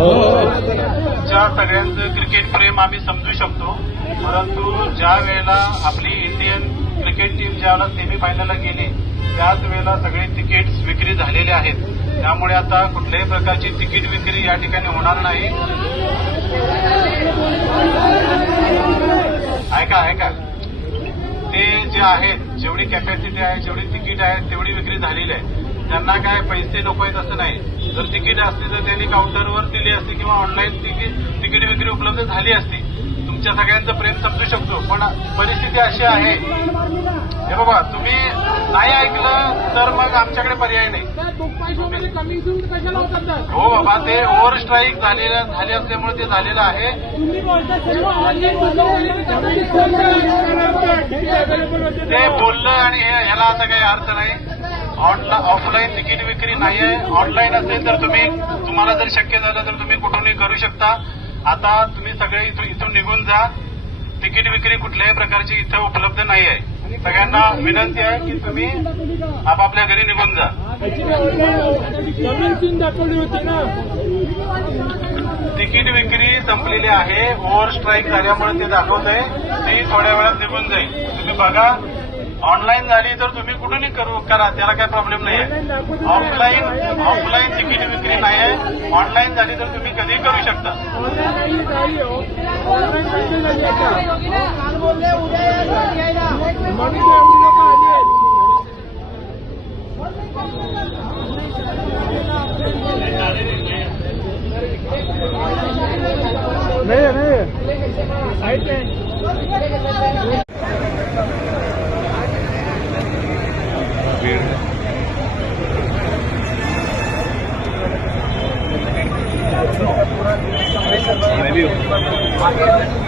ज्या सगळ्यांचं क्रिकेट प्रेम आम्ही समजू शकतो, परंतु ज्या वेळेला आपली इंडियन क्रिकेट टीम ज्यावेळेला सेमीफायनलला गेली त्याच वेळेला सगळे तिकीट्स विक्री झालेले आहेत. त्यामुळे आता कुठल्याही प्रकारची तिकीट विक्री या ठिकाणी होणार नाही. ऐका ते जे आहेत, जेवढी कॅपॅसिटी आहे, जेवढी तिकीट आहे तेवढी विक्री झालेली आहे. त्यांना काय पैसे नको आहेत असं नाही. जर तिकीट असते तर त्यांनी काउंटरवर दिली असती किंवा ऑनलाईन तिकीट विक्री उपलब्ध झाली असती. तुमच्या सगळ्यांचं प्रेम समजू शकतो, पण परिस्थिती अशी आहे. हे बाबा, तुम्ही नाही ऐकलं तर मग आमच्याकडे पर्याय नाही. हो बाबा, ते ओव्हर स्ट्राईक झाले असल्यामुळे ते झालेलं आहे. ते बोललं आणि ह्याला असा काही अर्थ नाही. ऑफलाईन तिकीट विक्री नाही आहे. ऑनलाईन असेल तर तुम्हाला जर शक्य झालं तर तुम्ही कुठूनही करू शकता. आता तुम्ही सगळे इथून निघून जा. तिकीट विक्री कुठल्याही प्रकारची इथं उपलब्ध नाही आहे. सगळ्यांना विनंती आहे की तुम्ही आपापल्या घरी निघून जा. तिकीट विक्री संपलेली आहे. ओव्हर स्ट्राईक झाल्यामुळे ते दाखवत आहे. ती थोड्या वेळात निघून जाईल. तुम्ही बघा, ऑनलाईन झाली तर तुम्ही कुठूनही करा, त्याला काही प्रॉब्लेम नाही आहे. ऑफलाईन तिकीट विक्री नाही आहे. ऑनलाईन झाली तर तुम्ही कधीही करू शकता. मैं भी हूँ।